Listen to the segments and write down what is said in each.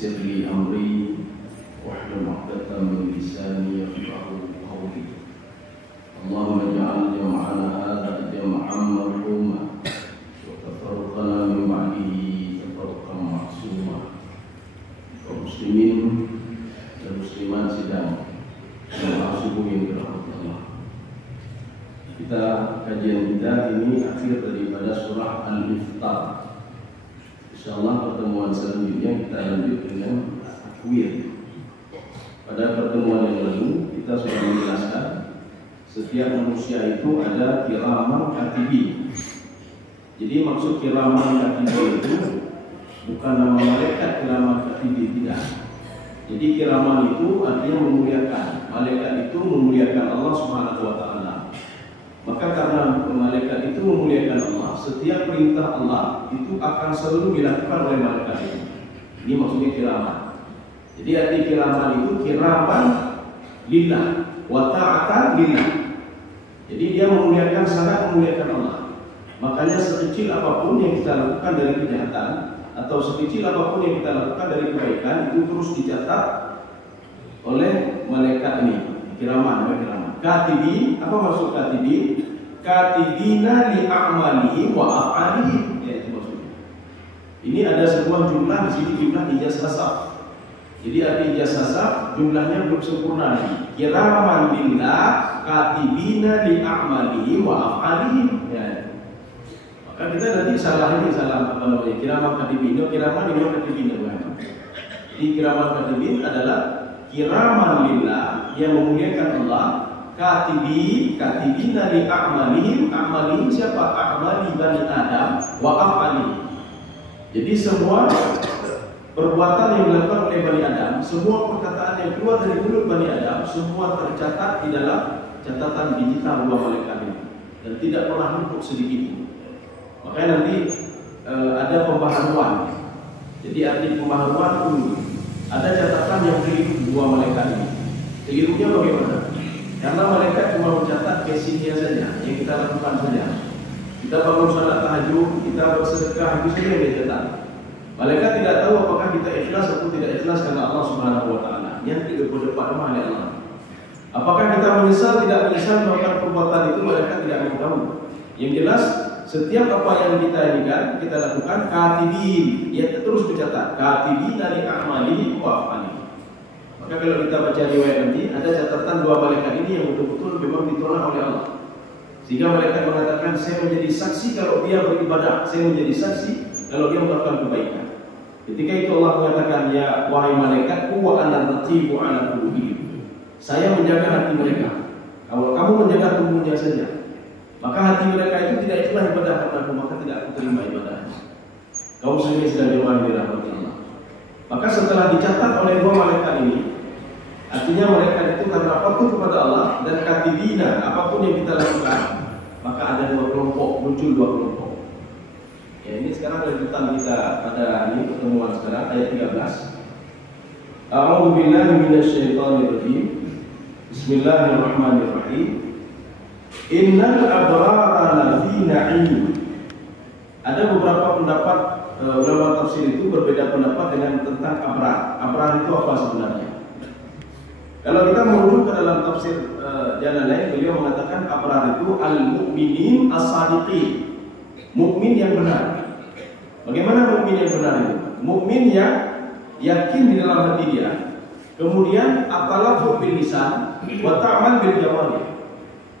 ويسر لي أمري واحلل عقدة من لساني يفقهوا قولي. اللهم اجعل جمعنا هذا جمعا مرحوما وتفرقنا من بعده تفرقا معصوما. Kaum muslimin dan muslimat sidang jamaah subuh yang dirahmati Allah. Kajian kita ini akhir daripada surah Al-Iftar. Insyaallah pertemuan selanjutnya kita lanjut dengan takwir. Pada pertemuan yang lalu kita sudah menjelaskan setiap manusia itu ada kiraman katibin. Jadi maksud kiraman katibin itu bukan nama malaikat kiraman katibin, tidak. Jadi kiraman itu artinya memuliakan. Malaikat itu memuliakan Allah Subhanahu wa taala. Maka karena malaikat itu memuliakan Allah, setiap perintah Allah itu akan selalu dilakukan oleh malaikat itu. Ini maksudnya kiraman. Jadi arti kiraman itu kiraman lillah wa ta'atan lillah. Jadi dia memuliakan, sangat memuliakan Allah. Makanya sekecil apapun yang kita lakukan dari kejahatan atau sekecil apapun yang kita lakukan dari kebaikan itu terus dicatat oleh malaikat ini. Kiraman. Katibin, apa maksud katibin? Katibina li a'malihi wa af'alihi. Ya, itu maksudnya. Ini ada sebuah jumlah di sini, jumlah ijaz hasab. Jadi arti ijaz hasab jumlahnya belum sempurna lagi. Kiraman billah katibina li a'malihi wa af'alihi. Ya. Maka kita nanti salah apa namanya? Kiraman katibin, kiraman katibin bukan. Jadi kiraman katibin adalah kiraman lillah yang memuliakan Allah. Katibina li a'malihim siapa? A'mali bani Adam wa af'alihim. Jadi semua perbuatan yang dilakukan oleh Bani Adam, semua perkataan yang keluar dari mulut Bani Adam, semua tercatat di dalam catatan digital dua malaikat ini dan tidak pernah luput sedikit pun. Makanya nanti ada pembaharuan. Jadi arti pembaharuan dulu ada catatan yang keliru dua malaikat ini. Kelirunya bagaimana? Karena malaikat cuma mencatat basicnya saja, yang kita lakukan saja. Kita bangun salat tahajud, kita bersedekah, itu saja yang dia catat. Malaikat tidak tahu apakah kita ikhlas atau tidak ikhlas karena Allah Subhanahu wa taala. Yang tidak berdepan oleh Allah. Apakah kita menyesal tidak menyesal melakukan perbuatan itu, malaikat tidak akan tahu. Yang jelas setiap apa yang kita inginkan, kita lakukan katibin, ya terus dicatat. Katibina li a'malihi wa af'alihi. Maka kalau kita baca riwayat nanti ada catatan dua malaikat ini yang betul-betul memang ditolak oleh Allah. Sehingga malaikat mengatakan, saya menjadi saksi kalau dia beribadah, saya menjadi saksi kalau dia melakukan kebaikan. Ketika itu Allah mengatakan, ya wahai malaikatku wa ana raqibu ala qulubihim. Saya menjaga hati mereka. Kalau kamu menjaga tubuhnya saja, maka hati mereka itu tidak ikhlas ibadah kepadaku, maka tidak aku terima ibadahnya. Kaum muslimin sedang dirahmati Allah. Maka setelah dicatat oleh dua malaikat ini, artinya malaikat itu karena patuh kepada Allah dan katibina apapun yang kita lakukan, maka ada dua kelompok, muncul dua kelompok. Ya, ini sekarang lanjutan kita pada ini pertemuan sekarang ayat 13. A'udzu billahi minasyaitonir rajim. Bismillahirrahmanirrahim. Innal abrara lafi na'im. Ada beberapa pendapat ulama tafsir itu berbeda pendapat dengan tentang abrar. Abrar itu apa sebenarnya? Kalau kita merujuk ke dalam tafsir jalan lain, beliau mengatakan abrar itu al-mu'minin as-sadiqin. Mukmin yang benar. Bagaimana mukmin yang benar itu? Mukmin yang yakin di dalam hati dia, kemudian atalaffu bil lisan wa ta'mal bil jawarih.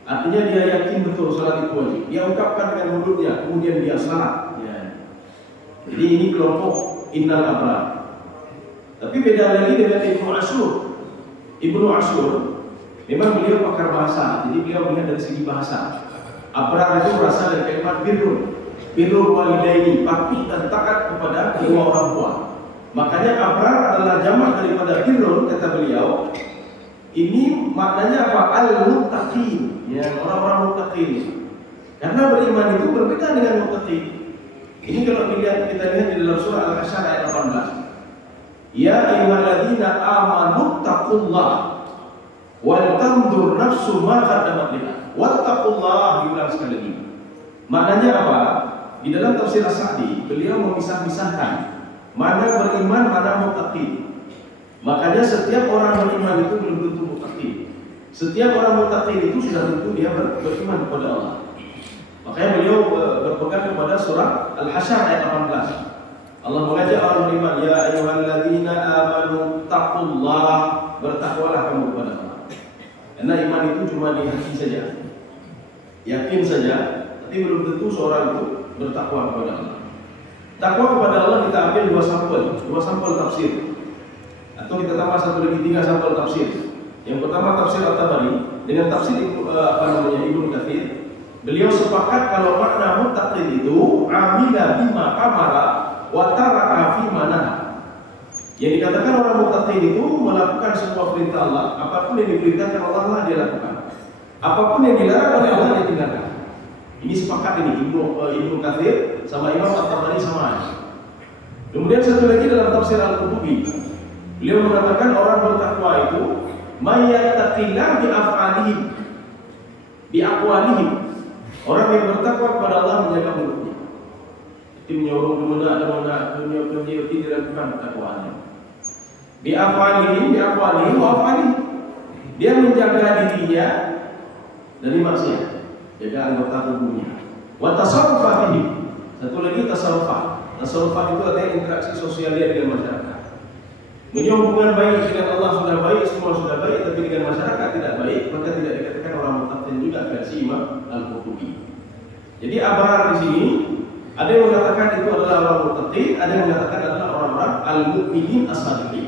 Artinya dia yakin betul salat itu wajib. Dia ungkapkan dengan mulutnya, kemudian dia salat. Ya. Jadi ini kelompok innal abrar. Tapi beda lagi dengan Ibnu Ashur memang beliau pakar bahasa, jadi beliau melihat dari segi bahasa. Abrar itu berasal dari kalimat birrul walidaini, patuh dan taat kepada kedua orang tua. Makanya abrar adalah jamak daripada birrul, kata beliau. Ini maknanya apa? Al-muttaqin, ya, orang-orang muttaqin. Karena beriman itu berbeda dengan muttaqin. Ini kalau kita lihat di dalam surah Al-Hasyr ayat 18. Ya ayyuhalladzina amanu taqullaha wal tanzur nafsu ma qaddamat lighad. Wattaqullaha, diulang sekali lagi. Maknanya apa? Di dalam tafsir As-Sa'di, beliau memisah-misahkan mana beriman, mana muttaqi. Makanya setiap orang beriman itu belum tentu muttaqi. Setiap orang muttaqi itu sudah tentu dia beriman kepada Allah. Makanya beliau berpegang kepada surah Al-Hasyr ayat 18. Allah mengajak orang beriman, ya ayyuhalladzina amanu taqullah, bertakwalah kamu kepada Allah. Karena iman itu cuma di hati saja, yakin saja, tapi belum tentu seorang itu bertakwa kepada Allah. Takwa kepada Allah kita ambil dua sampel tafsir, atau kita tambah satu lagi 3 sampel tafsir. Yang pertama tafsir At-Tabari dengan tafsir Ibnu Katsir. Beliau sepakat kalau makna muttaqin itu amila bima amara wa taraka fi mana. Yang dikatakan orang muttaqin itu melakukan semua perintah Allah, apapun yang diperintahkan Allah lah dia lakukan. Apapun yang dilarang oleh Allah dia tinggalkan. Ini sepakat ini Ibnu Katsir sama Imam At-Tabari sama. Kemudian satu lagi dalam tafsir Al-Qurtubi, beliau mengatakan orang bertakwa itu mayyattaqillah bi af'alihim bi aqwalihim. Orang yang bertakwa kepada Allah menjaga mulutnya. Itu menyorong kemana dunia tidak dilakukan takwaannya. Bi af'alihim wa af'alihim. Dia menjaga dirinya dari maksiat, jaga anggota tubuhnya. Wa tasarrufa fihi. Satu lagi tasarrufa. Tasarrufa itu adalah interaksi sosial dia dengan masyarakat. Hubungan baik dengan Allah sudah baik, semua sudah baik, tapi dengan masyarakat tidak baik, maka tidak dikatakan orang muttaqin juga versi Imam Al-Qurtubi. Jadi abrar di sini ada yang mengatakan itu adalah orang muttaqin, ada yang mengatakan adalah orang-orang al-mu'minin as-sadiqin.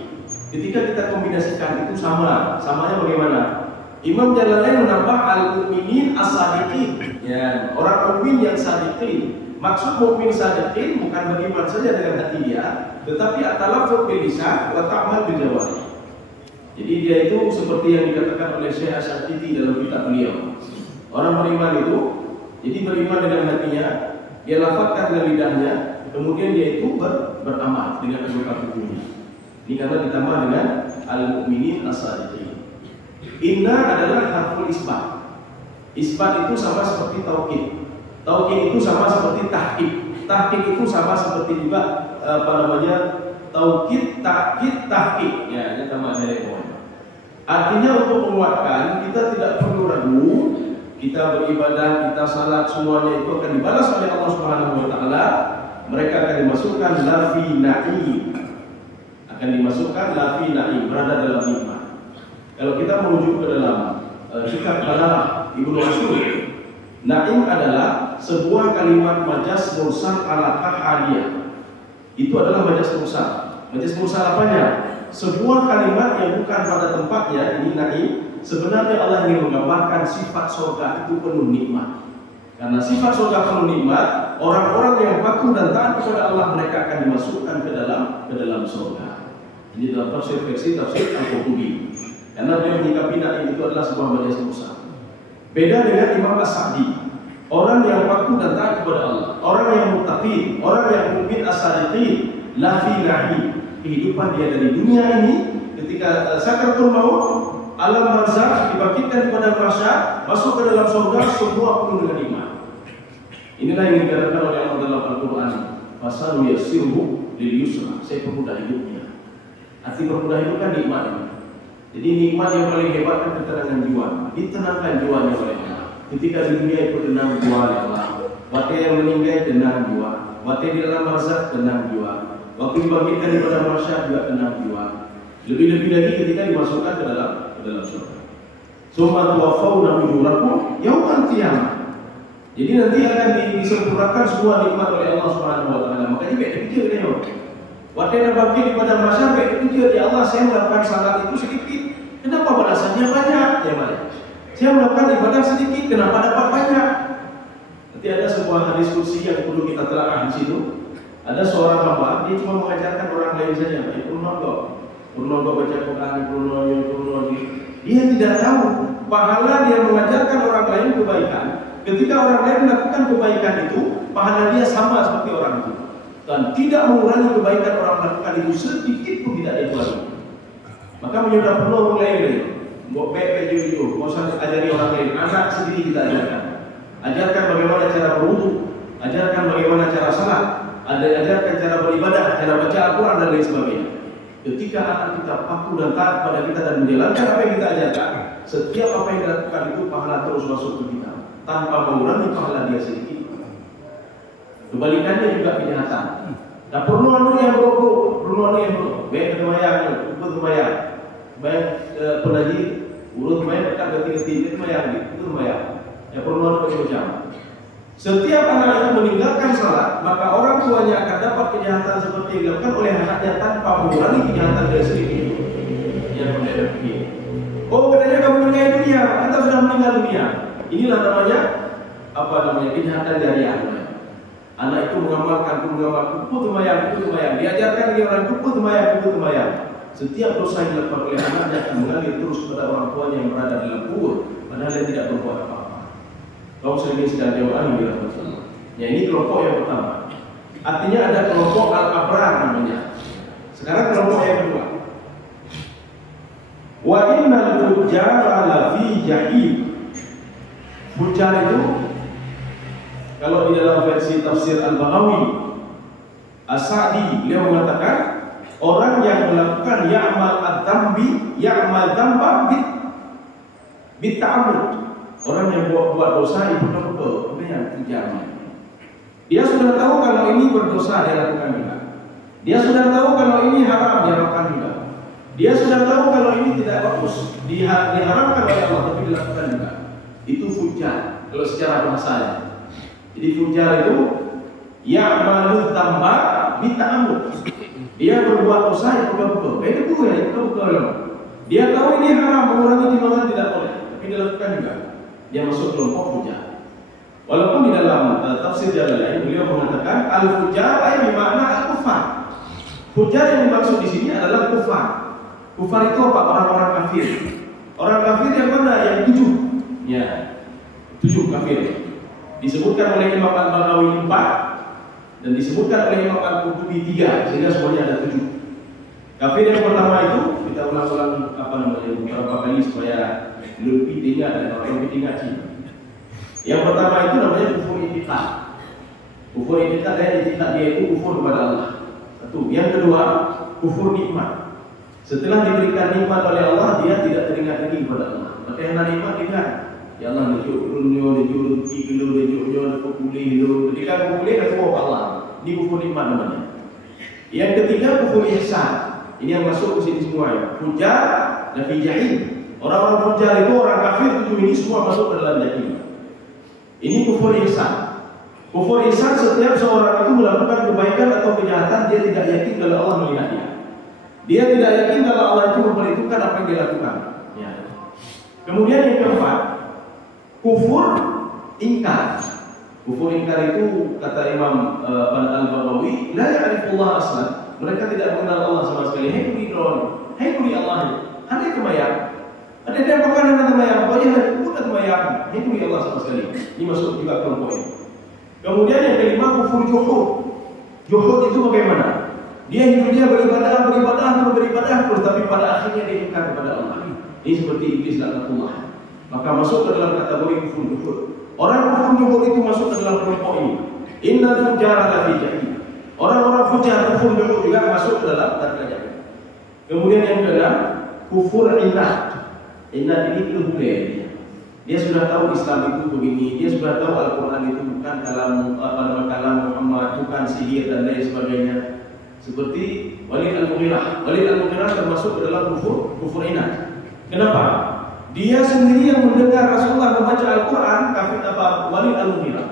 Ketika kita kombinasikan itu samanya bagaimana? Imam Jalalain menambah al-mu'minin as-sadiqin, ya, orang mukmin yang sadiqin. Maksud mukmin sadiqin bukan beriman saja dengan hati dia, tetapi at-talaffuz bil lisan wa ta'mal bil jawarih. Jadi dia itu seperti yang dikatakan oleh Syekh Asy-Syatiti dalam kitab beliau. Orang beriman itu jadi beriman dengan hatinya, dia lafazkan dengan lidahnya, kemudian dia itu beramal dengan anggota tubuhnya. Ini karena ditambah dengan al-mu'minin as-sadiqin. Inna adalah harful isbat. Isbat itu sama seperti taukid. Taukid itu sama seperti tahqiq. Tahqiq itu sama seperti juga taukid, takkid, tahqiq. Ya, ini sama dari bawah. Artinya untuk menguatkan kita tidak perlu ragu, kita beribadah, kita salat, semuanya itu akan dibalas oleh Allah Subhanahu wa taala. Mereka akan dimasukkan lafi na'im. Akan dimasukkan lafi na'im, berada dalam nikmat. Kalau kita merujuk ke dalam kitab Balagh Ibnu Asyur, na'im adalah sebuah kalimat majas mursal ala haliyah. Itu adalah majas mursal. Majas mursal apanya? Sebuah kalimat yang bukan pada tempatnya, ini na'im. Sebenarnya Allah ingin menggambarkan sifat surga itu penuh nikmat. Karena sifat surga penuh nikmat, orang-orang yang patuh dan taat kepada Allah mereka akan dimasukkan ke dalam surga. Ini dalam tafsir Al-Qurtubi. Karena dia menyikapi na'im itu adalah sebuah majas mursal. Beda dengan Imam As-Sa'di, orang yang patuh dan taat kepada Allah, orang yang muttaqin, orang yang mukmin as-sadiqin, la fi nahi. Kehidupan dia dari dunia ini ketika sakaratul maut, alam barzakh, dibangkitkan kepada mahsyar, masuk ke dalam surga, semua penuh dengan iman. Inilah yang dikatakan oleh Allah dalam Al-Qur'an, fasalu yassiruhu lil yusra. Saya permudah hidupnya. Arti permudah hidup kan nikmat ini. Jadi nikmat yang paling hebat kan ketenangan jiwa. Ditenangkan jiwanya oleh Allah. Ketika di dunia itu tenang jiwa oleh Allah. Waktu yang meninggal tenang jiwa. Waktu di dalam barzakh tenang jiwa. Waktu dibangkitkan di padang mahsyar juga tenang jiwa. Lebih-lebih lagi ketika dimasukkan ke dalam surga. Summa tuwaffawna ujurakum yaumal qiyamah. Jadi nanti akan disempurnakan semua nikmat oleh Allah Subhanahu wa taala. Makanya baik dipikir dia. Waktu yang bangkit di padang mahsyar baik dipikir, ya Allah saya melakukan salat itu sedikit. Kenapa balasannya banyak? Ya banyak. Saya melakukan ibadah sedikit, kenapa dapat banyak? Nanti ada sebuah hadis qudsi yang perlu kita telaah di situ. Ada seorang hamba, dia cuma mengajarkan orang lain saja, purnogo baca Quran, purnogo. Dia tidak tahu pahala dia mengajarkan orang lain kebaikan. Ketika orang lain melakukan kebaikan itu, pahala dia sama seperti orang itu. Dan tidak mengurangi kebaikan orang melakukan itu sedikit pun tidak dikurangi. Maka menyudah perlu orang lain. Buat baik jujur, mau ajari orang lain, anak sendiri kita ajarkan. Ajarkan bagaimana cara berwudu, ajarkan bagaimana cara salat, ajarkan cara beribadah, cara baca Al-Quran. jika anak kita patuh dan taat pada kita dan menjalankan apa yang kita ajarkan, setiap apa yang dilakukan itu pahala terus masuk ke kita tanpa mengurangi pahala dia sedikit. Kebalikannya juga kejahatan. Nah, perlu yang buruk, baik kemayang, itu kemayang, baik penaji, urut kemayang, dekat ganti-ganti, itu kemayang. Ya perlu macam. Setiap anak itu meninggalkan salat, maka orang tuanya akan dapat kejahatan seperti yang dilakukan oleh anaknya tanpa mengurangi kejahatan dari sendiri. Yang berbeda begini. Oh, katanya kamu meninggal dunia, kita sudah meninggal dunia. Inilah namanya kejahatan jariah. Anak itu mengamalkan, kupu temayang. Diajarkan dia orang kupu temayang. Setiap dosa yang dilakukan oleh anaknya akan mengalir terus kepada orang tuanya yang berada dalam kubur, padahal dia tidak berbuat apa-apa. Kau sering sedang jawaan bila ya, ini kelompok yang pertama. Artinya ada kelompok al-abrar namanya. Sekarang kelompok yang kedua. Wa innal fujjara lafi jahim. Fujjar itu kalau di dalam versi tafsir Al-Baghawi, As-Sa'di beliau mengatakan orang yang melakukan ya'mal dzamba bitta'ammud. Orang yang buat dosa itu yang fujjar. Dia sudah tahu kalau ini berdosa dia lakukan juga. Dia sudah tahu kalau ini haram dia lakukan juga. Dia sudah tahu kalau ini tidak bagus diharamkan oleh Allah tapi dilakukan juga. Itu fujjar kalau secara bahasanya. Jadi fujjar itu ya'malu dzamba bitta'ammud. Dia berbuat dosa yang betul-betul. Dia tahu ini haram, mengurangi timbangan tidak boleh, tapi dilakukan juga. Dia masuk kelompok fujjar. Walaupun di dalam tafsir Jalalain beliau mengatakan al-fujjar ay bermakna al-kufar. Fujjar yang dimaksud di sini adalah kufar. Kufar itu apa? Orang-orang kafir. Orang kafir yang mana? Yang 7. Ya. 7 kafir. Disebutkan oleh Imam Al-Baghawi 4 dan disebutkan oleh Imam Al-Qurtubi 3, sehingga semuanya ada 7. Kafir yang pertama itu kita ulang-ulang beberapa kali supaya lebih tinggal dan orang lebih tinggal. Yang pertama itu namanya kufur i'tiqad. Kufur i'tiqad dia itu kufur kepada Allah. Satu. Yang kedua, kufur nikmat. Setelah diberikan nikmat oleh Allah, dia tidak teringat lagi kepada Allah. Maka yang nikmat ingat. Ya Allah nunjuk rezeki dulu, nunjuk pulih dulu. Ketika pulih dah semua Allah. Ini kufur nikmat namanya. Yang ketiga kufur ihsan. Ini yang masuk ke sini semua ya. Fujjar dan fi jahim. Orang-orang fujjar itu orang kafir 7 ini semua masuk ke dalam jahim. Ini kufur ihsan. Kufur ihsan setiap seorang itu melakukan kebaikan atau kejahatan dia tidak yakin kalau Allah melihatnya. Dia tidak yakin kalau Allah itu memperhitungkan apa yang dia lakukan. Ya. Kemudian yang keempat, kufur ingkar. Kufur ingkar itu kata Imam Al-Baghawi, la ya'rifullah aslan. Mereka tidak mengenal Allah sama sekali. Hai kuri Allah. Hanya kemayang. Ada dia bukan hanya kemayang. Pokoknya bukan kemayang. Hai kuri Allah sama sekali. Ini masuk juga kelompok ini. Kemudian yang kelima kufur juhud. Juhud itu bagaimana? Dia hidupnya beribadah terus, tapi pada akhirnya dia ingkar kepada Allah. Ini seperti iblis laknatullah. Maka masuk ke dalam kategori kufur juhud. Orang kufur juhud itu masuk ke dalam kelompok ini. Innal fujjara lafi jahim. Orang-orang fujjar kufur juhud juga masuk ke dalam derajat. Kemudian yang keenam, kufur inad. Inad ini ilhuleh. Dia sudah tahu Islam itu begini, dia sudah tahu Al-Quran itu bukan kalam Muhammad, bukan sihir dan lain sebagainya. Seperti Walid Al-Mughirah. Walid Al-Mughirah termasuk ke dalam kufur inad. Kenapa? Dia sendiri yang mendengar Rasulullah membaca Al-Quran, kafir apa? Walid Al-Mughirah.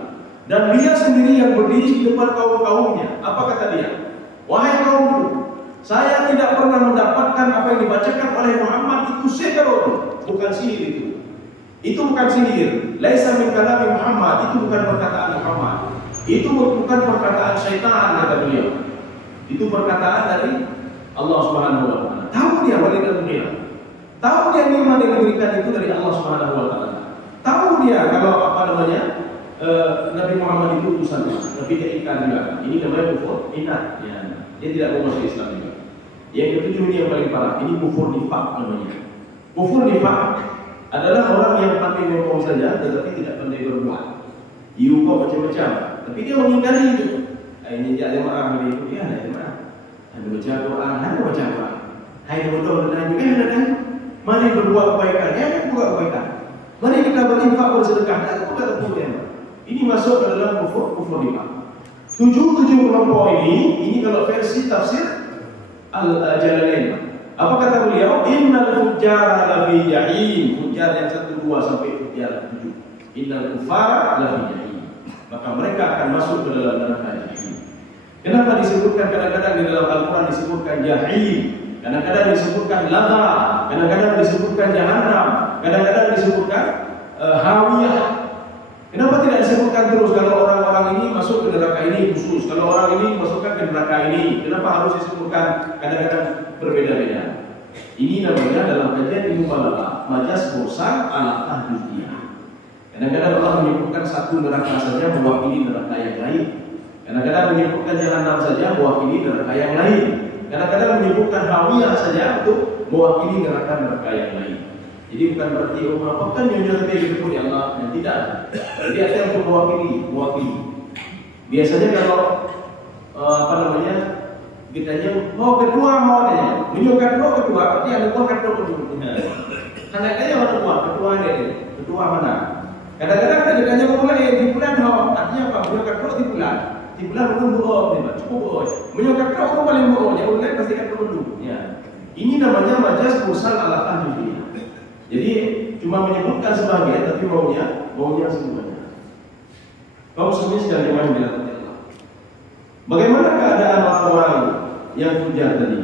Dan dia sendiri yang berdiri di depan kaum-kaumnya. Apa kata dia? Wahai kaumku, saya tidak pernah mendapatkan apa yang dibacakan oleh Muhammad itu sihir, bukan sihir itu. Itu bukan sihir. Laisa min kalami Muhammad, itu bukan perkataan Muhammad. Itu bukan perkataan syaitan kata beliau. Itu perkataan dari Allah Subhanahu wa taala. Tahu dia Walid Al-Mughirah. Tahu dia nikmat yang diberikan itu dari Allah Subhanahu wa taala. Tahu dia kalau Nabi Muhammad itu utusan Allah, tapi dia ingkar juga. Ini namanya kufur inad. Ya. Dia tidak mau masuk Islam juga. Yang ketujuh ini yang paling parah. Ini kufur nifaq namanya. Kufur nifaq adalah orang yang pandai ngomong saja, tetapi tidak pandai berbuat. Diukur macam-macam, tapi dia mengingkari itu. Ini jemaah itu, ya jemaah. Anda baca Quran, Anda baca Quran. Hai bodoh dan juga mari berbuat kebaikan, berbuat kebaikan. Mari kita berinfak bersedekah, bukan kemudian. Ini masuk ke dalam kufur nikmat. Tujuh kelompok ini kalau versi tafsir Al-Jalalain. Apa kata beliau? Innal fujjara lafi jahim. Fujjar yang 1, 2 sampai fujjar 7. Innal kufara lafi jahim. Maka mereka akan masuk ke dalam neraka jahim. Kenapa disebutkan kadang-kadang di dalam Al-Quran disebutkan jahim, kadang-kadang disebutkan laga, kadang-kadang disebutkan jahannam, kadang-kadang disebutkan hawiyah. Kenapa tidak disebutkan terus kalau orang-orang ini masuk ke neraka ini khusus, kalau orang ini masukkan ke neraka ini? Kenapa harus disebutkan kadang-kadang berbeda-beda? Ini namanya dalam kajian ilmu balaghah majas mursal ala tahdidiyah. Kadang-kadang Allah menyebutkan satu neraka saja mewakili neraka yang lain. Kadang-kadang menyebutkan jahannam saja mewakili neraka yang lain. Kadang-kadang menyebutkan hawiyah saja untuk mewakili neraka-neraka yang lain. Jadi bukan berarti apakah nyonya lebih disebut ya Allah, yang tidak. Jadi ada untuk mewakili. Biasanya kalau ditanya kedua adanya, menunjukkan kedua berarti ada kedua kedua. Kadang-kadang orang kedua mana? Kadang-kadang ada ditanya di bulan artinya apa? Menunjukkan kedua di bulan. Di bulan belum cukup. Menunjukkan kedua paling yang lain pasti kan perlu. Ya. Ini namanya majas mursal ala tahdidiyah. Jadi cuma menyebutkan sebagian tapi maunya semuanya. Kaum muslimin sekalian yang dirahmati Allah. Bagaimana keadaan orang-orang yang fujjar tadi?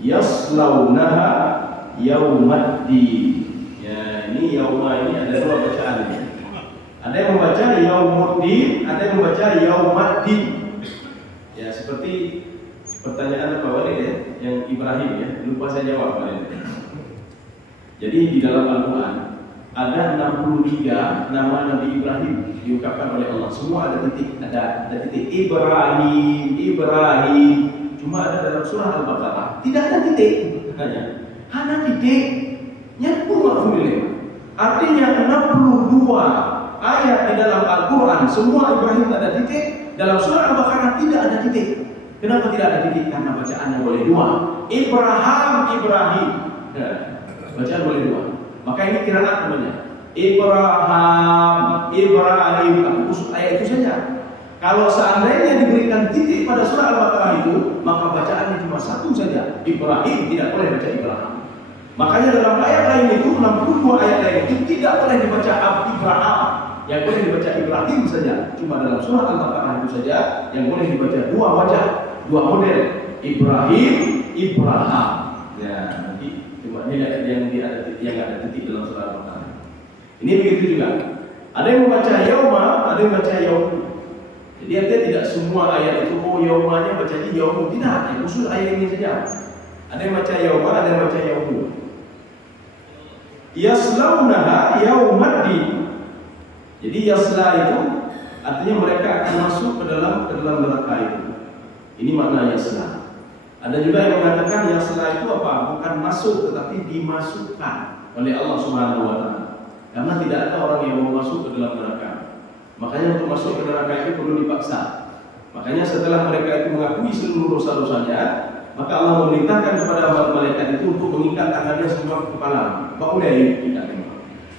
Yaslaunaha yaumaddin. Ya, ini yauma ini ada dua bacaan ini. Ada yang membaca yaumuddin, ada yang membaca yaumaddin. Ya, seperti pertanyaan Pak Walid ya, yang Ibrahim ya, lupa saya jawab Walid. Jadi di dalam Al-Quran ada 63 nama Nabi Ibrahim diungkapkan oleh Allah. Semua ada titik, ada titik Ibrahim. Cuma ada dalam surah Al-Baqarah tidak ada titik. Hanya titik nyambung maf'ulnya. Artinya 62 ayat di dalam Al-Quran semua Ibrahim ada titik. Dalam surah Al-Baqarah tidak ada titik. Kenapa tidak ada titik? Karena bacaannya boleh dua. Ibrahim. Bacaan boleh dua. Maka ini qiraat namanya. Ibrahim. Maksud ayat itu saja. Kalau seandainya diberikan titik pada surah Al-Baqarah itu, maka bacaannya cuma satu saja. Ibrahim, tidak boleh baca Ibrahim. Makanya dalam ayat lain itu 62 ayat lain itu tidak boleh dibaca Ibrahim. Yang boleh dibaca Ibrahim saja. Cuma dalam surah Al-Baqarah itu saja yang boleh dibaca dua wajah, dua model. Ibrahim. Ya, nanti yang ada titik dalam surah Al-Baqarah. Ini begitu juga. Ada yang membaca yauma, ada yang membaca yaum. Jadi artinya tidak semua ayat itu yaumanya bacanya yaum, tidak. Yang khusus ayat ini saja. Ada yang baca yauma, ada yang baca yaum. Yaslaunaha yaumaddin. Jadi yasla itu artinya mereka akan masuk ke dalam neraka itu. Ini makna yasla. Ada juga yang mengatakan yasla itu apa? Bukan masuk tetapi dimasukkan oleh Allah Subhanahu wa taala. Karena tidak ada orang yang mau masuk ke dalam neraka. Makanya untuk masuk ke neraka itu perlu dipaksa. Makanya setelah mereka itu mengakui seluruh dosa-dosanya, maka Allah memerintahkan kepada malaikat itu untuk mengikat tangannya semua ke kepala. Faulai ikat.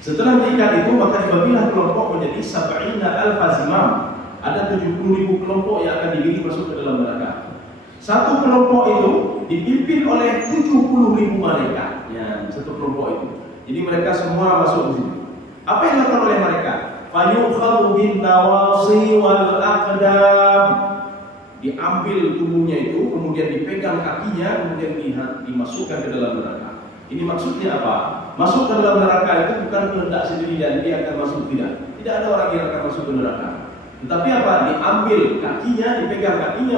Setelah diikat itu maka dibagilah kelompok menjadi sab'ina al-fazimam. Ada 70.000 kelompok yang akan digiring masuk ke dalam neraka. Satu kelompok itu dipimpin oleh 70.000 malaikat. Ya, satu kelompok itu. Jadi mereka semua masuk di situ. Apa yang dilakukan oleh mereka? Fayukhadhu bin nawasi wal aqdam. Diambil tubuhnya itu, kemudian dipegang kakinya, kemudian dimasukkan ke dalam neraka. Ini maksudnya apa? Masuk ke dalam neraka itu bukan kehendak sendiri dan dia akan masuk, tidak. Tidak ada orang yang akan masuk ke neraka. Tetapi apa? Diambil kakinya, dipegang kakinya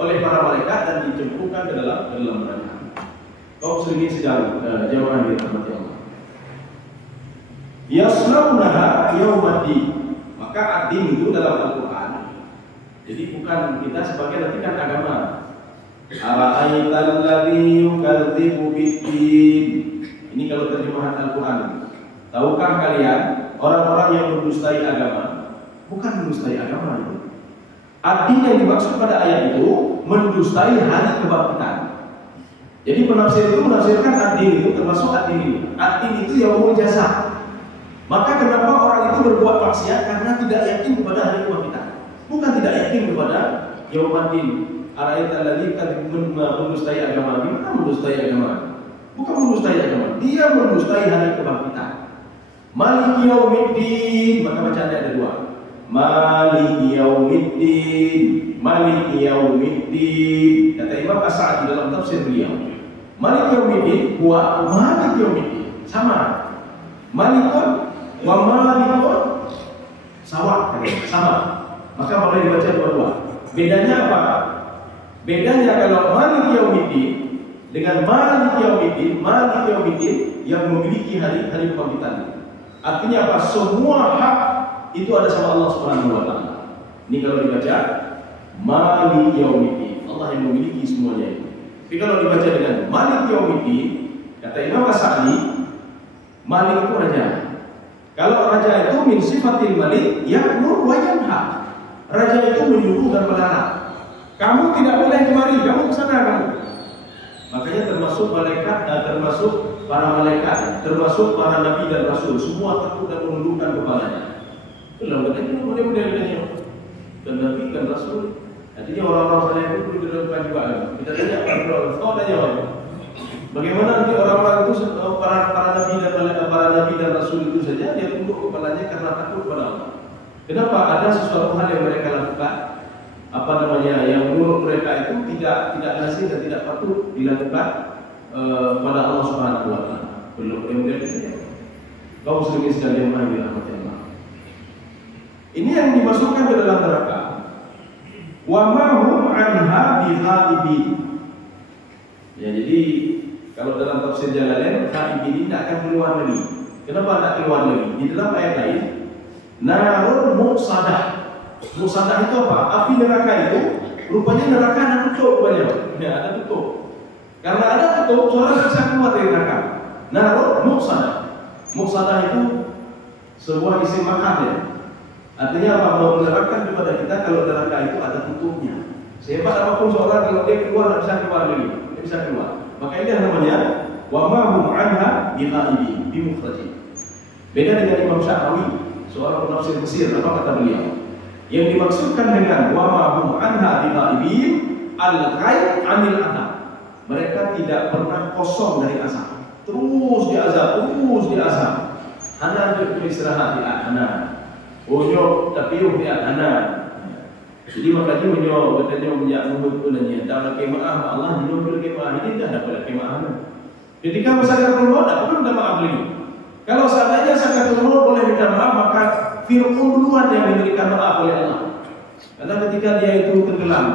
oleh para malaikat dan dicemplungkan ke dalam neraka. Kaum muslimin sedang jamaah dirahmati Allah. Yaslaunaha yaumaddin. Maka ad-din itu dalam Al-Quran. Jadi bukan kita sebagai nanti kan agama. Ara'aital ladzi yukadzibu bid-din. Ini kalau terjemahan Al-Quran. Tahukah kalian orang-orang yang mendustai agama? Bukan mendustai agama itu. Ad-din yang dimaksud pada ayat itu mendustai hari kebangkitan. Jadi penafsir itu menafsirkan ad-din itu termasuk ad-din ini. Ad-din itu yaumul jazaa. Maka kenapa orang itu berbuat maksiat? Karena tidak yakin kepada hari kebangkitan. Bukan tidak yakin kepada yaumaddin. Araita allazi kad mendustai agama. Gimana mendustai agama? Bukan mendustai agama. Dia mendustai hari kebangkitan. Maliki yaumiddin. Maka bacaan ada dua. Maliki yaumiddin. Maliki yaumiddin. Kata Imam As-Sa'di dalam tafsir beliau. Maliki yaumiddin wa maliki yaumiddin. Sama. Malikun wa malikun sama. Maka boleh dibaca dua-dua. Bedanya apa? Bedanya kalau maliki yaumiddin dengan maliki yaumiddin yang memiliki hari kebangkitan. Artinya apa? Semua hak itu ada sama Allah Subhanahu wa taala. Ini kalau dibaca maliki yaumiddin, Allah yang memiliki semuanya itu. Tapi kalau dibaca dengan maliki yaumiddin, kata Imam As-Sa'di, Malik itu raja. Kalau raja itu min sifatil malik ya'mur wa yanha. Raja itu menyuruh dan melarang. Kamu tidak boleh kemari, kamu ke sana kamu. Makanya termasuk malaikat dan termasuk para malaikat, termasuk para nabi dan rasul, semua takut dan menundukkan kepalanya. Itulah katanya model-modelnya. Dan nabi dan rasul. Artinya orang-orang saleh itu perlu dilakukan juga. Kita tanya apa? Tanya apa? Bagaimana nanti orang-orang itu para nabi dan rasul itu saja dia tunduk kepalanya karena takut kepada Allah. Kenapa? Ada sesuatu hal yang mereka lakukan, yang menurut mereka itu tidak lazim dan tidak patut dilakukan pada Allah Subhanahu wa taala. Belum kemudian kaum muslimin sekalian yang dirahmati Allah. Ini yang dimasukkan ke dalam neraka. Wa ma hum anha bighaibin. Ya, jadi kalau dalam tafsir Jalalain, khaibin ini tidak akan keluar lagi. Kenapa tidak keluar lagi? Di dalam ayat lain, narun muqsadah. Muqsadah itu apa? Api neraka itu, rupanya neraka ada tutup rupanya. Ya, ada tutup. Karena ada tutup, seorang tidak bisa keluar dari neraka. Narun muqsadah. Muqsadah itu sebuah isim makan ya. Artinya apa? Mau menerangkan kepada kita kalau neraka itu ada tutupnya. Sehebat apapun seorang, kalau dia keluar tidak bisa keluar lagi. Tidak bisa keluar. Maka ini namanya wa ma hum anha bighaibin bimukhrajin. Beda dengan Imam Sya'rawi, seorang penafsir Mesir, apa kata beliau? Yang dimaksudkan dengan wa ma hum anha bighaibin al-ghaib 'anil adab. Mereka tidak pernah kosong dari azab. Terus diazab. Hanya untuk istirahat di ana. Ojo tapi di ana. Jadi makanya menyo katanya punya mulut punanya dalam kemaah Allah dinukil kemaah ini dah dapat kemaah. Ketika masyarakat keluar tak perlu minta maaf lagi. Kalau seandainya masyarakat keluar boleh minta maaf, maka Fir'aun duluan yang diberikan maaf oleh Allah. Karena ketika dia itu tenggelam,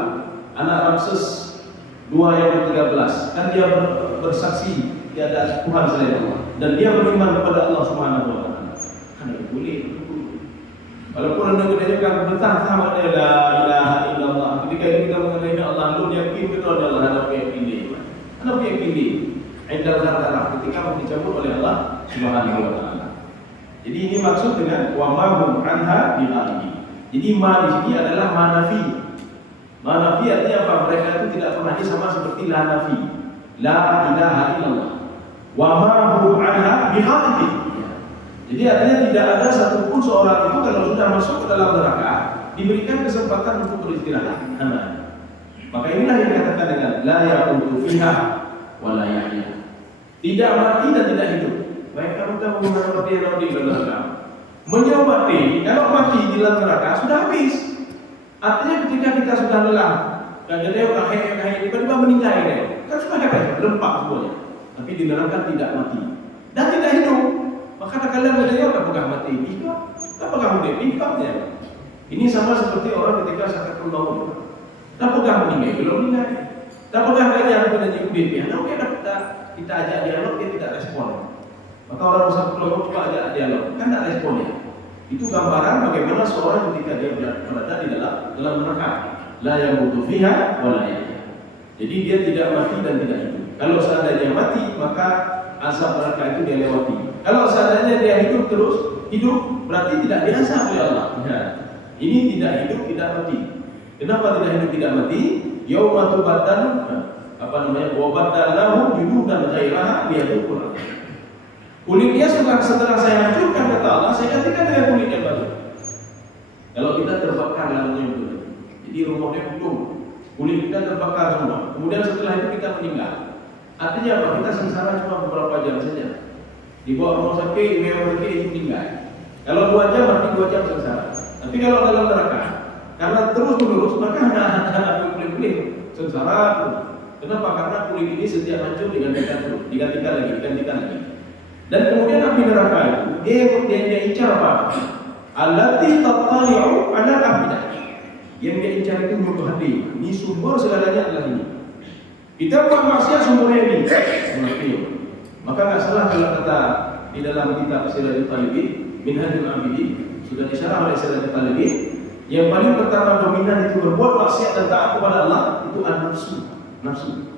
anak Ramses 2 yang ke-13 kan dia bersaksi tiada Tuhan selain Allah dan dia beriman kepada Allah Subhanahu wa taala. Kan boleh. Walaupun anda menanyakan bertahta la ilaha illallah. Ketika kita mengenai Allah, lu yakin betul Allah ada yakin dia. Ada yakin dia. Indal darah ketika dicabut oleh Allah Subhanahu wa taala. Jadi ini maksud dengan wa ma hum anha bi'alihi. Jadi ma di sini adalah manafi. Manafi artinya apa? Mereka itu tidak pernah sama seperti la nafi. La ilaha illallah. Wa ma hum anha bi'alihi. Jadi artinya tidak ada satupun seorang itu kalau sudah masuk ke dalam neraka diberikan kesempatan untuk beristirahat. Maka inilah yang dikatakan dengan la yaqutu fiha wa la yahya. Tidak mati dan tidak hidup. Baik kamu tahu mengenai mati atau di dalam neraka. Menjawab kalau mati di dalam neraka sudah habis. Artinya ketika kita sudah lelah, kadang-kadang kahai tiba-tiba meninggal ini, kan sudah habis, lempak semuanya. Tapi di neraka tidak mati dan tidak hidup. Maka kalian bertanya, apakah mati? Apakah mudah? Hikmahnya. Ini sama seperti orang ketika sakit maut. Apakah meninggal? Belum meninggal. Apakah kalian bertanya udah? Oke, kita ajak dialog, dia tidak respon. Maka orang sakit maut coba ajak dialog, kan tidak responnya. Itu gambaran bagaimana seorang ketika dia berada di dalam neraka. La yamutu fiha wa la yahya. Jadi dia tidak mati dan tidak hidup. Kalau seandainya mati, maka azab neraka itu dia lewati. Kalau seandainya dia hidup terus, hidup berarti tidak diazab oleh Allah. Nah, ini tidak hidup, tidak mati. Kenapa tidak hidup, tidak mati? Yauma tubaddalu Wabadallahu juludan ghairaha liyadhuqul. Kulitnya setelah saya hancurkan, kata Allah, saya gantikan dengan kulit yang baru. Kalau kita terbakar lampunya itu, jadi rumahnya belum, kulit kita terbakar semua. Kemudian setelah itu kita meninggal. Artinya apa? Kita sengsara cuma beberapa jam saja. Dibawa rumah sakit, ini meninggal. Kalau 2 jam berarti 2 jam sengsara. Tapi kalau dalam neraka, karena terus menerus, maka anak kulit sengsara terus. Kenapa? Karena kulit ini setiap hancur digantikan lagi. Dan kemudian api neraka itu dia incar apa? Allati tattali'u 'ala al-afidah. Yang dia incar itu mulut hati. Ini sumber segalanya adalah ini. Kita buat maksiat sumbernya ini. Maka nggak salah kalau kata di dalam kitab Siratul Talibin, Minhajul Abidin, sudah disyarah oleh Siratul Talibin, yang paling pertama dominan itu berbuat maksiat dan taat kepada Allah itu nafsu.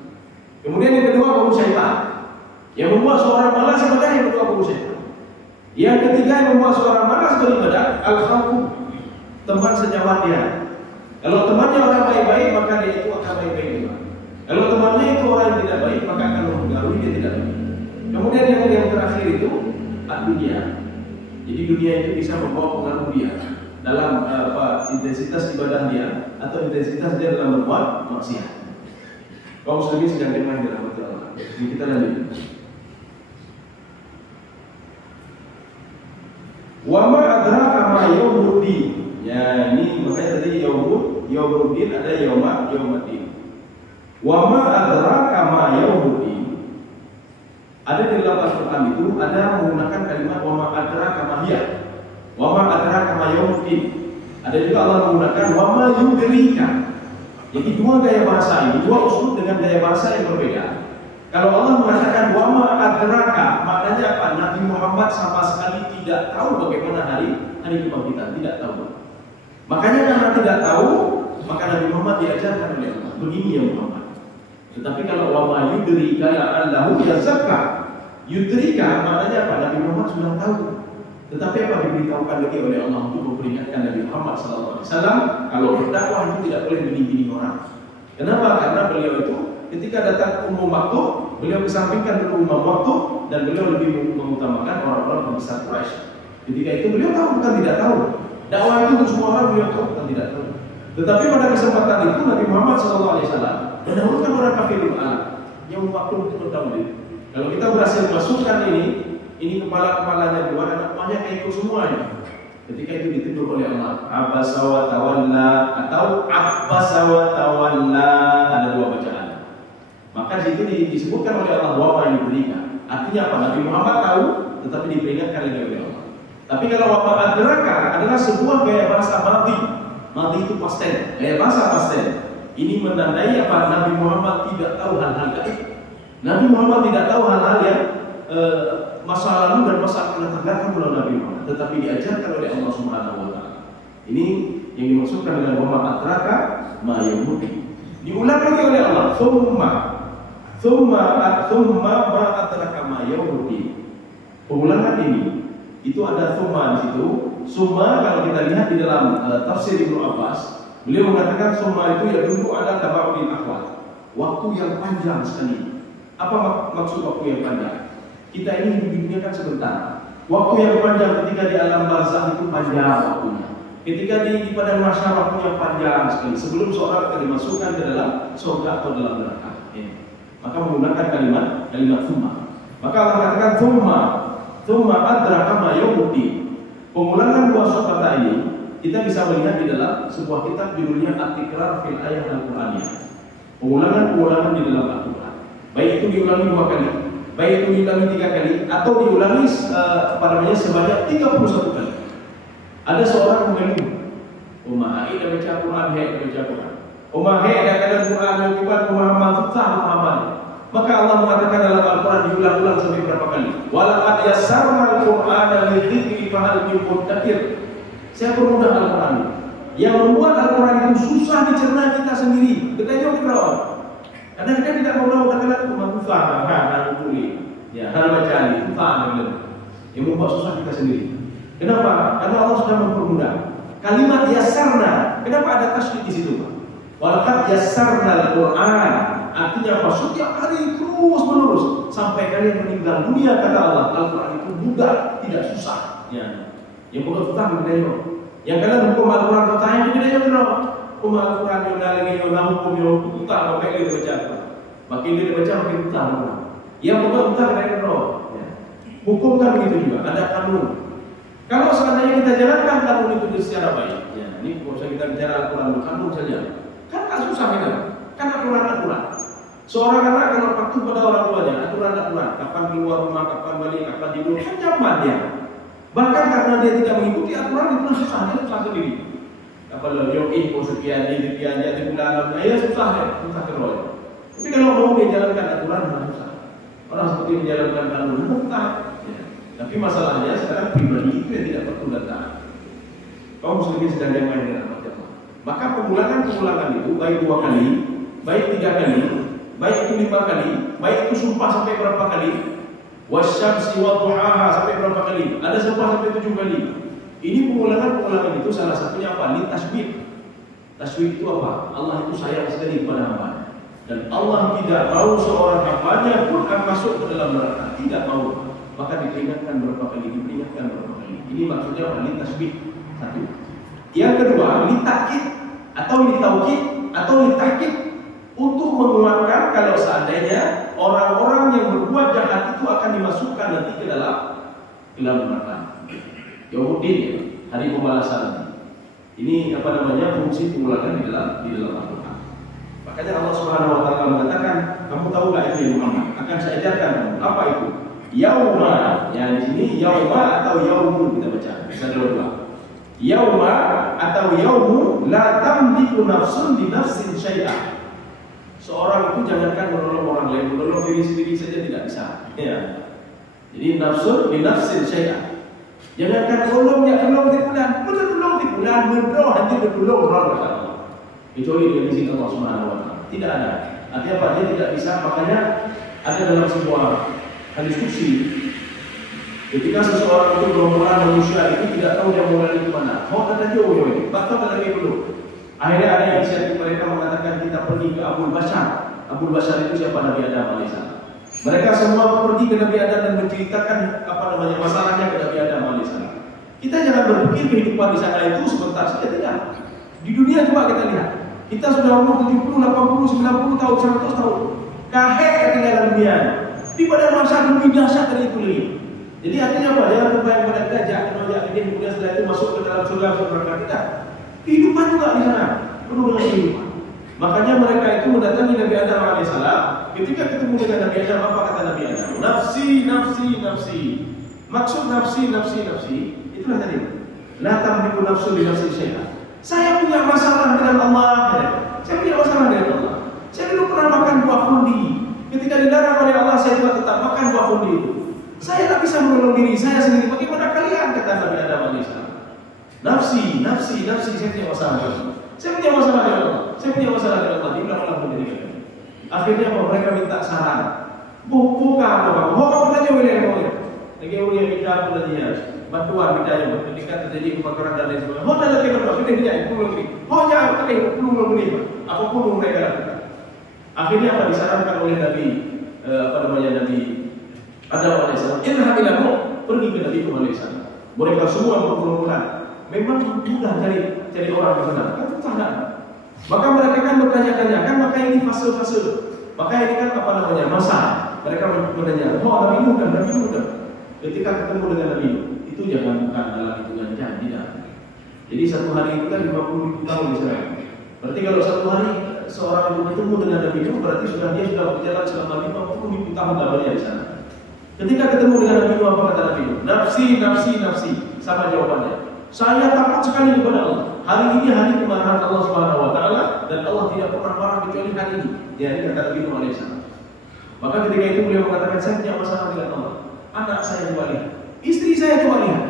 Kemudian yang kedua bau syaitan, yang membuat seorang malas ibadah, yang kedua bau syaitan. Yang ketiga yang membuat seorang malas beribadah, al-khawfu, teman sejawat dia. Kalau temannya orang baik-baik, maka dia itu akan baik-baik juga. Kalau temannya itu orang yang tidak baik, maka akan mempengaruhi dia tidak baik. Kemudian yang terakhir itu dunia. Jadi dunia itu bisa membawa pengaruh dia dalam intensitas ibadah dia atau intensitas dia dalam berbuat maksiat. Kaum muslimin sedang dimana dalam Allah. Jadi kita lanjut. Wa ma adraka ma yaumuddin. Ya, ini makanya tadi yaumuddin ada yaumaddin. Wa ma adraka ma yaumuddin. Ada di dalam Al-Qur'an itu ada menggunakan kalimat wa ma adraka ma hiya. Wa ma adraka ma yaumuddin. Ada juga Allah menggunakan wa ma yudrika. Jadi dua gaya bahasa ini, dua usul dengan gaya bahasa yang berbeda. Kalau Allah mengatakan wa ma adraka, maknanya apa? Nabi Muhammad sama sekali tidak tahu bagaimana hari kebangkitan, tidak tahu. Makanya karena tidak tahu, maka Nabi Muhammad diajarkan oleh Allah, begini ya Muhammad. Tetapi kalau wa ma yudrika la'allahu yazakka, yudrika maknanya apa? Nabi Muhammad sudah tahu. Tetapi apa diberitahukan lagi oleh Allah untuk memperingatkan Nabi Muhammad SAW, kalau berdakwah itu tidak boleh bini-bini orang. Kenapa? Karena beliau itu ketika datang umum waktu, beliau kesampingkan dulu umum waktu dan beliau lebih mengutamakan orang-orang pembesar Quraisy. Ketika itu beliau tahu bukan tidak tahu. Dakwah itu untuk semua orang beliau tahu bukan tidak tahu. Tetapi pada kesempatan itu Nabi Muhammad SAW mendahulukan orang kafirul alam yang waktu untuk mengetahui. Kalau kita berhasil masukkan ini kepala-kepalanya keluar, anak buahnya ikut semuanya. Ketika itu ditegur oleh Allah, abasa wa tawalla atau abasa wa tawalla, ada dua bacaan. Maka di situ disebutkan oleh Allah wa ma yudrika. Artinya apa? Nabi Muhammad tahu, tetapi diperingatkan lagi oleh Allah. Tapi kalau wa ma adraka adalah sebuah gaya bahasa madhi. Madhi itu past tense, gaya bahasa past tense. Ini menandai apa? Nabi Muhammad tidak tahu hal-hal gaib. Nabi Muhammad tidak tahu hal-hal yang masa lalu dan masa akan datang oleh Nabi Muhammad, tetapi diajarkan oleh Allah Subhanahu wa taala. Ini yang dimaksudkan dengan wa ma adraka ma yaumuddin. Diulang lagi oleh Allah, thumma ma adraka ma yaumuddin. Pengulangan ini itu ada thumma di situ. Summa kalau kita lihat di dalam tafsir Ibnu Abbas, beliau mengatakan summa itu ya dulu ada tabaudil ahwal. Waktu yang panjang sekali. Apa maksud waktu yang panjang? Kita ini hidup di dunia kan sebentar. Waktu yang panjang ketika di alam barzakh itu panjang waktunya. Ketika di padang mahsyar waktunya panjang sekali. Sebelum seorang akan dimasukkan ke dalam surga atau dalam neraka. Maka menggunakan kalimat thumma. Maka Allah katakan thumma adraka ma yaumuddin. Pengulangan dua surat kata ini kita bisa melihat di dalam sebuah kitab judulnya At-Tikrar fil Ayat Al-Qur'aniyah. Pengulangan di dalam Al-Qur'an. Baik itu diulangi 2 kali, baik itu diulangi 3 kali, atau diulangi sebanyak 31 kali. Ada seorang mengeluh, Umahai dah baca Quran, Umahai dah kata Quran yang kibat pemahaman susah pemahaman. Maka Allah mengatakan dalam Al-Quran diulang-ulang sampai berapa kali? Walaqad yassarnal Qur'ana lidzikri fahal min muddakir. Saya permudah Al-Quran. Yang membuat Al-Quran itu susah dicerna kita sendiri. Kita jawab berapa? Kadang-kadang tidak mau kata-kata susah, ya, hal bacaan itu yang membuat susah kita sendiri. Kenapa? Karena Allah sudah mempermudah. Kalimat yassarna, kenapa ada tasydid di situ? Walaqad yassarnal Qur'an. Artinya apa? Setiap hari terus menerus sampai kalian meninggal dunia, kata Allah. Al-Quran itu mudah, tidak susah. Ya. Yang pokok utang gede yo. Yang kalian hukum Al-Quran bertanya gede yo bro. Hukum Al-Quran yo lagi yo hukum yo utang apa yang dibaca. Makin dia baca makin utang. Yang pokok utang gede bro. Ya. Hukum kan begitu juga. Ada kanun. Kalau seandainya kita jalankan kanun itu secara baik, ya, ini kalau kita bicara Al-Quran kanun saja, kan tak susah kan? Kan aturan-aturan. Seorang anak kalau patuh pada orang tuanya, aturan-aturan, kapan keluar rumah, kapan balik, kapan tidur, kan nyaman dia. Bahkan karena dia tidak mengikuti aturan itu susah, dia susah sendiri. Kalau yogi, sekian, dia di bulan, ya susah ya, susah terus. Tapi kalau mau dia jalankan aturan, tidak susah. Orang seperti menjalankan kanun, susah. Ya. Tapi masalahnya sekarang pribadi itu yang tidak patuh dan taat. Kaum muslimin sedang yang main dengan Allah. Maka pengulangan itu baik 2 kali, baik 3 kali, baik itu 5 kali, baik itu sumpah sampai berapa kali, wasyamsi wa duhaha sampai berapa kali, ada sumpah sampai 7 kali. Ini pengulangan itu salah satunya apa? Tasbih. Tasbih itu apa? Allah itu sayang sekali kepada hamba. Dan Allah tidak mau seorang hambanya pun akan masuk ke dalam neraka. Tidak mau. Maka diperingatkan berapa kali, Ini maksudnya apa? Tasbih. 1. Yang kedua, litakid atau litaukid atau litakid untuk menguatkan kalau seandainya orang-orang yang berbuat jahat itu akan dimasukkan nanti ke dalam neraka. Yaumuddin, ya, hari pembalasan. Ini fungsi pengulangan di dalam Al-Quran. Makanya Allah Subhanahu wa taala mengatakan, kamu tahu enggak itu ya Muhammad? Akan saya ajarkan kamu. Apa itu? Yauma, yang di sini yauma atau yaumun kita baca. Bisa dua. Yauma atau yaumu la tamliku nafsun di nafsin syai'ah. Seorang itu jangankan menolong orang lain, menolong diri sendiri saja tidak bisa. Ya. Jadi nafsun di nafsin syai'ah. Jangankan tolong di bulan, benar hanya bertolong orang Allah. Kecuali dengan izin Allah Subhanahu wa taala. Tidak ada. Artinya apa? Dia tidak bisa. Makanya ada dalam sebuah hadis qudsi, ketika seseorang itu berumuran manusia itu tidak tahu dia mau lari ke mana. Mau kata jauh ini, bahkan lagi dulu. Akhirnya ada inisiatif mereka mengatakan kita pergi ke Abul Bashar. Abul Bashar itu siapa? Nabi Adam alaihissalam. Mereka semua pergi ke Nabi Adam dan menceritakan masalahnya ke Nabi Adam alaihissalam. Kita jangan berpikir kehidupan di sana itu sebentar saja, tidak. Di dunia coba kita lihat. Kita sudah umur 70, 80, 90 tahun, 100 tahun. Kahek ketinggalan dunia. Di pada masa lebih dahsyat dari itu lagi. Jadi artinya apa? Jangan lupa yang pada kita jangan kemudian setelah itu masuk ke dalam surga kita. Kehidupan juga di sana penuh dengan kehidupan. Makanya mereka itu mendatangi Nabi Adam alaihissalam. Ketika ketemu dengan Nabi Adam, apa kata Nabi Adam? Nafsi, nafsi, nafsi. Maksud nafsi, nafsi, nafsi itulah tadi. La tamliku nafsu li nafsi syai'an. Saya punya masalah dengan Allah. Saya punya masalah dengan Allah. Saya dulu pernah makan buah kundi. Ketika dilarang oleh Allah, saya juga tetap makan buah kundi itu. Saya tak bisa menolong diri saya sendiri. Bagaimana kalian, kata Nabi Adam alaihissalam? Nafsi, nafsi, nafsi. Saya punya masalah dengan Allah. Saya punya masalah dengan Allah. Saya punya masalah dengan Allah. Diulang-ulang menjadi. Akhirnya mereka minta saran. Buka apa? Orang aja boleh. Lagi boleh minta apa dia? Bantuan minta ketika terjadi kebakaran dan lain sebagainya. Ada lagi berdoa. Kita tidak perlu lagi. Jangan perlu lagi. Apapun mereka lakukan. Akhirnya apa disarankan oleh Nabi Nabi Adam alaihissalam? Inhabilahu, pergi ke Nabi Adam alaihissalam. Mereka semua berkumpulan. Memang mudah cari orang ke sana. Kan tidak. Maka mereka kan bertanya-tanya, kan maka ini fase-fase. Maka ini kan masa. Mereka bertanya, Nabi mudah. Ketika ketemu dengan Nabi itu jangan bukan dalam hitungan jam, tidak. Jadi satu hari itu kan 50.000 tahun di sana. Berarti kalau satu hari seorang itu bertemu dengan Nabi itu berarti dia sudah berjalan selama 50.000 tahun lamanya di sana. Ketika ketemu dengan Nabi itu apa kata Nabi itu? Nafsi, nafsi, nafsi. Sama jawabannya. Saya takut sekali kepada Allah. Hari ini hari kemarahan Allah Subhanahu wa taala dan Allah tidak pernah marah kecuali hari ini. Ya, ini kata Nabi Muhammad SAW. Maka ketika itu beliau mengatakan saya punya masalah dengan Allah. Anak saya juga lihat, istri saya juga lihat.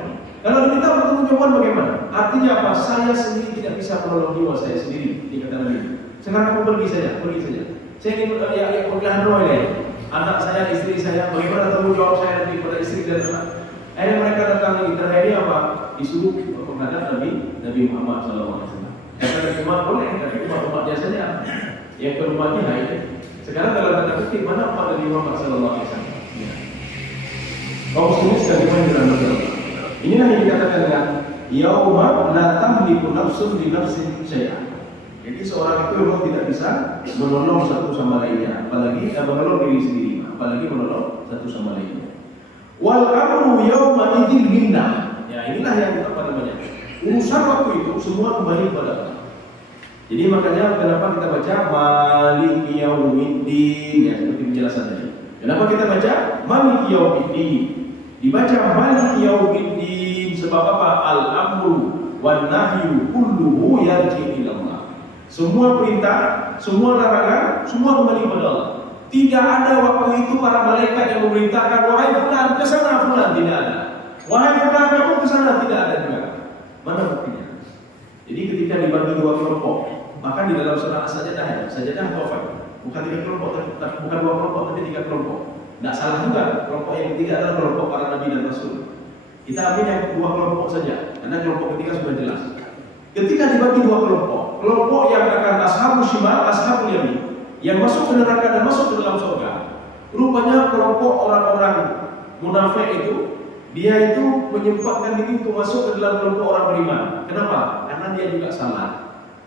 Kalau kita bertemu jawaban bagaimana? Artinya apa? Saya sendiri tidak bisa menolong jiwa saya sendiri. Dikata Nabi. Sekarang aku pergi saja. Saya ingin pemilihan roh ini. Anak saya, istri saya, bagaimana tanggung jawab saya nanti pada istri dan anak? Akhirnya mereka datang lagi. Terakhir apa? Disuruh menghadap Nabi Muhammad SAW. Kata Nabi Muhammad boleh, tapi rumah-rumahnya saja. Yang ke rumahnya Sekarang dalam tanda kutip mana Pak Nabi Muhammad Sallallahu Alaihi Wasallam? Kaum muslimin sekalian dirahmati Allah. Inilah yang dikatakan dengan yauma la tamliku nafsun li nafsin syai'an. Jadi seorang itu memang tidak bisa menolong satu sama lainnya, apalagi menolong diri sendiri, apalagi menolong satu sama lainnya. Wal amru yauma idzin minna. Ya, inilah yang apa namanya? Urusan waktu itu semua kembali kepada Allah. Jadi makanya kenapa kita baca Maliki Yaumiddin, ya seperti penjelasan tadi. Kenapa kita baca Maliki Yaumiddin? Dibaca Maliki Yaumiddin sebab apa? Al-amru wan nahyu kulluhu yarji ila Allah. Semua perintah, semua larangan, semua kembali kepada Allah. Tidak ada waktu itu para malaikat yang memerintahkan wahai fulan ke sana, fulan, tidak ada. Wahai fulan kamu ke sana, tidak ada juga. Mana buktinya? Jadi ketika dibagi dua kelompok, bahkan di dalam surah As-Sajdah ya, Sajdah atau apa? Bukan tiga kelompok, bukan dua kelompok, tapi tiga kelompok. Tidak salah juga. Kelompok yang ketiga adalah kelompok para nabi dan rasul. Kita ambil yang dua kelompok saja, karena kelompok ketiga sudah jelas. Ketika dibagi dua kelompok, kelompok yang akan ashabul shimal, ashabul yamin, yang masuk ke neraka dan masuk ke dalam surga. Rupanya kelompok orang-orang munafik itu, dia itu menyempatkan diri untuk masuk ke dalam kelompok orang beriman. Kenapa? Karena dia juga salah,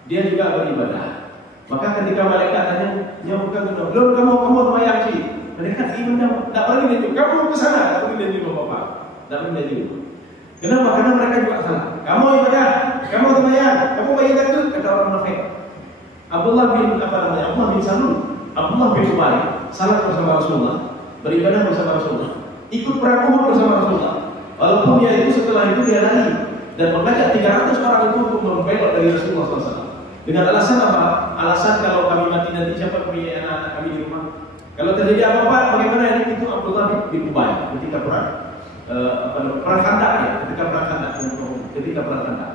dia juga beribadah. Maka ketika malaikat tanya, ya bukan belum kamu terbayang sih. Mereka iman tak perlu dia kamu ke sana, tak perlu dia bapak, tak perlu dia. Kenapa? Karena mereka juga salah. Kamu ibadah, kamu terbayang, kamu bayi takut, kata orang munafik. Abdullah bin Salul, Abdullah bin Ubay, salat bersama Rasulullah, beribadah bersama Rasulullah, ikut perang Uhud bersama Rasulullah. Walaupun dia itu setelah itu dia lari dan mengajak 300 orang itu untuk membelot dari Rasulullah SAW. Dengan alasan apa? Alasan kalau kami mati nanti siapa punya anak-anak kami di rumah? Kalau terjadi apa-apa, bagaimana ini? Itu Abdullah bin Ubay ketika perang Khandaq ya, ketika perang Khandaq.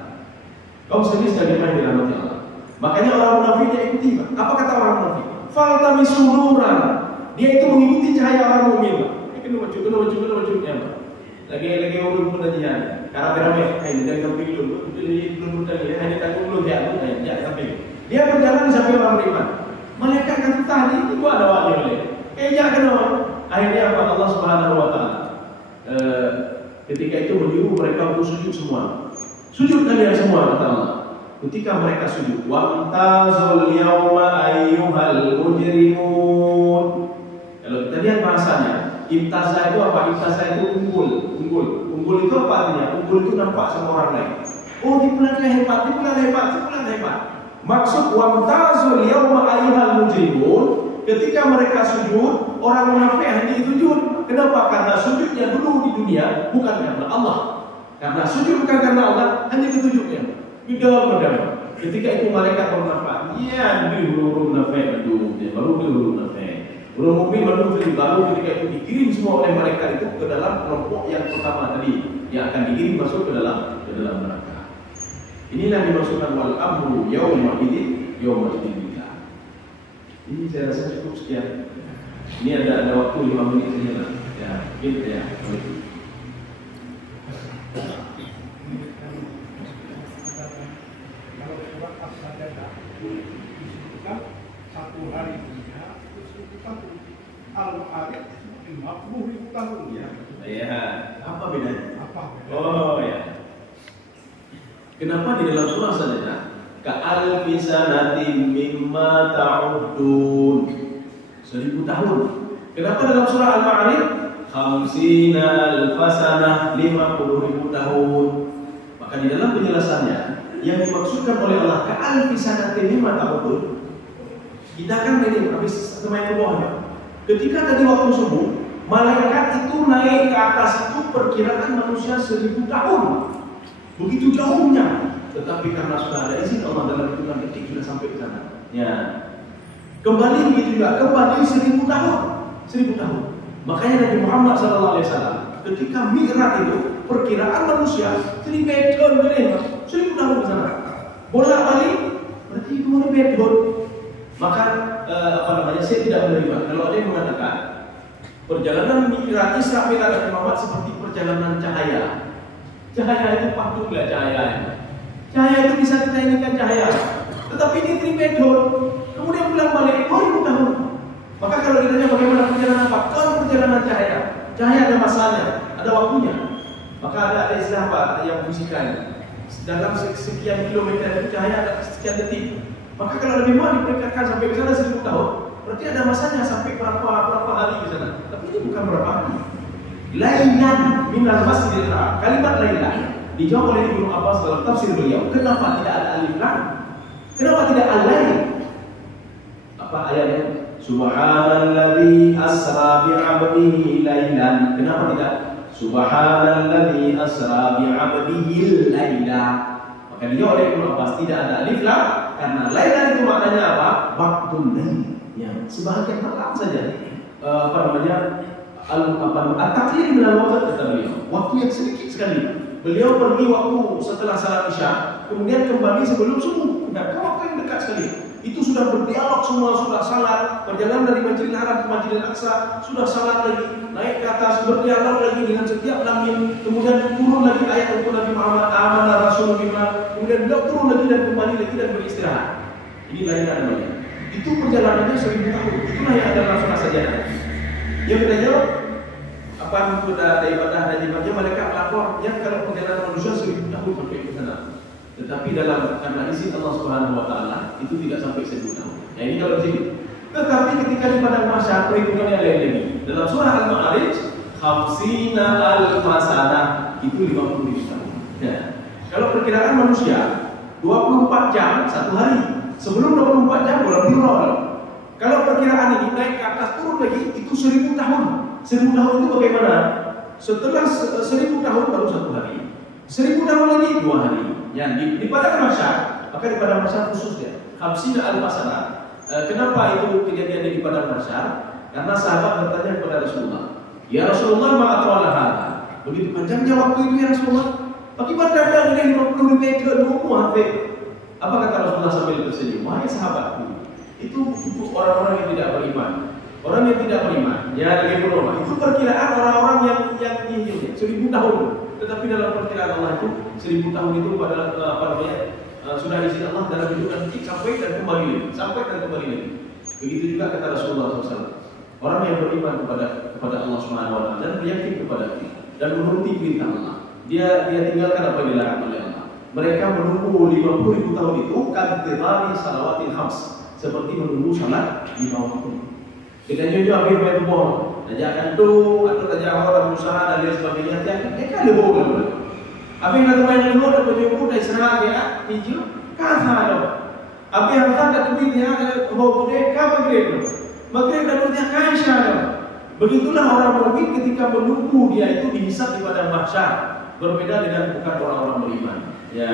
Kaum muslimin sekalian dirahmati Allah. Makanya orang munafik dia ikuti. Apa kata orang munafik? Faltamisu nuran. Dia itu mengikuti cahaya orang mukmin. Kena wajib ya. Lagi urut pengajian. Karena beramai, jangan sampai belum tadi, hanya tanggung belum ya sampai. Dia berjalan sampai orang beriman. Malaikat kata tadi itu ada wajib. Jangan. Akhirnya apa? Allah Subhanahu Wa Taala ketika itu menyuruh mereka untuk sujud semua. Sujud kalian semua kata Allah. Ketika mereka sujud, wamtazul yawma ayyuhal mujrimun. Kalau kita lihat bahasanya, imtazah itu apa? Imtazah itu unggul. Unggul itu apa artinya? Unggul itu nampak sama orang lain. Oh, di bulan hebat. Maksud wamtazul yawma ayyuhal mujrimun, ketika mereka sujud, orang munafik hanya sujud. Kenapa? Karena sujudnya dulu di dunia bukan karena Allah. Karena sujud bukan karena Allah, hanya sujudnya. Bidal. Ketika itu malaikat berkata, ya dulu munafik baru Orang mukmin baru ketika itu dikirim semua oleh malaikat itu ke dalam kelompok yang pertama tadi, yang akan dikirim masuk ke dalam neraka. Inilah dimaksudkan wal amru yauma idzin billah. Ini saya rasa cukup sekian. Ini ada waktu 5 menit saja lah. Ya, gitu ya. Satu hari dunia disebutkan Al-Ma'arij 50.000 tahun ya. Iya, apa bedanya? Oh ya. Kenapa di dalam surah saja ka'alfi sanatin mimma ta'uddun 1000 tahun. Kenapa dalam surah Al-Ma'arij 50.000 sanah 50.000 tahun. Maka di dalam penjelasannya yang dimaksudkan oleh Allah ka'alfi sanatin mimma ta'uddun. Kita kan ini habis semain ke bawahnya. Ketika tadi waktu subuh, malaikat itu naik ke atas itu perkiraan manusia 1000 tahun. Begitu jauhnya. Tetapi karena sudah ada izin Allah dalam hitungan detik sudah sampai ke sana. Ya. Kembali begitu juga, kembali 1000 tahun. 1000 tahun. Makanya Nabi Muhammad SAW ketika Mi'raj itu perkiraan manusia 1000 tahun begini, 1000 tahun ke sana. Bolak-balik berarti itu mana beton. Maka saya tidak menerima kalau ada yang mengatakan perjalanan Mi'raj Isra Mi'raj Nabi Muhammad seperti perjalanan cahaya. Cahaya itu patutlah cahaya. Cahaya itu bisa kita inikan cahaya. Tetapi ini tripedon. Kemudian pulang balik 2000 tahun. Maka kalau ditanya bagaimana perjalanan apa? Kalau perjalanan cahaya, cahaya ada masanya, ada waktunya. Maka ada istilah apa yang fisika ini? Dalam sekian kilometer itu cahaya ada sekian detik. Maka kalau lebih mau diperkirakan sampai ke sana 1000 tahun, berarti ada masanya sampai berapa hari di sana. Tapi ini bukan berapa hari. Lailan minal masjidil haram. Kalimat lailan dijawab oleh Ibnu Abbas dalam tafsir beliau. Kenapa tidak ada alif lam? Kenapa tidak al-lail? Apa ayatnya? Subhanalladzi asra bi'abdihi lailan. Kenapa tidak? Subhanalladzi asra bi'abdihi laila. Maka dijawab oleh Ibnu Abbas tidak ada alif lam karena lailan itu maknanya apa? Waktu lail. Ya, sebahagian malam saja. At-taqlil min al-waqt kata beliau. Waktu yang sedikit sekali. Beliau pergi waktu setelah salat Isya, kemudian kembali sebelum subuh. Nah, waktu yang dekat sekali. Itu sudah berdialog semua, sudah salat, berjalan dari Masjidil Haram ke Masjidil Aqsa, sudah salat lagi, naik ke atas, berdialog lagi dengan setiap langit, kemudian turun lagi ayat untuk Nabi Muhammad, amanah Rasul bima, kemudian beliau turun lagi dan kembali lagi dan beristirahat. Ini lain namanya. Itu perjalanannya 1000 tahun. Itulah yang ada dalam surah Sajdah. Yang kita jawab, apa untuk ada ibadah dan ibadahnya mereka melapor yang kalau perjalanan manusia 1000 tahun sampai ke sana. Tetapi karena izin Allah Subhanahu Wa Taala itu tidak sampai 1000 tahun. Ya ini kalau di sini. Tetapi ketika di padang mahsyar perhitungannya lain lagi. Dalam surah Al-Ma'arij, khamsina al-masana itu 50.000 tahun. Ya. Kalau perkiraan manusia 24 jam satu hari. Sebelum 24 jam lebih awal. Kalau perkiraan ini naik ke atas turun lagi itu 1000 tahun. 1000 tahun itu bagaimana? Setelah 1000 tahun baru satu hari. 1000 tahun lagi 2 hari. Ya, di padang mahsyar, maka di padang mahsyar khususnya khamsina al-masana. Kenapa itu kejadian di padang mahsyar? Karena sahabat bertanya kepada Rasulullah, "Ya Rasulullah, ma atwala hadha?" Begitu panjangnya waktu itu ya Rasulullah. Bagaimana ada ini 50 meter hampir. Apa kata Rasulullah sambil tersenyum? Wahai sahabatku, itu untuk orang-orang yang tidak beriman. Orang yang tidak beriman, ya lagi berubah. Itu perkiraan orang-orang yang ini 1000 tahun. Tetapi dalam perkiraan Allah itu 1000 tahun itu pada sudah izin Allah dalam hidup detik sampai dan kembali lagi. Begitu juga kata Rasulullah SAW. Orang yang beriman kepada Allah Subhanahu Wa Taala dan yakin kepada Dia dan menuruti perintah Allah, dia tinggalkan apa yang dilarang oleh Allah. Mereka menunggu 50.000 tahun itu kantirani salawatil khams, seperti menunggu salat 5 waktu. Kita juga hampir itu bohong. Ajakan tu atau tajawab dan usaha dan lain sebagainya. Mereka ada bohong. Apa yang kata banyak orang dapat jumpa dari serah dia hijau kata ada. Apa yang kata tu dia bohong dia kata begitu. Maka kalau dia kaya ada. Begitulah orang mukmin ketika menunggu dia itu dihisab di padang mahsyar. Berbeda dengan bukan orang-orang beriman. Ya,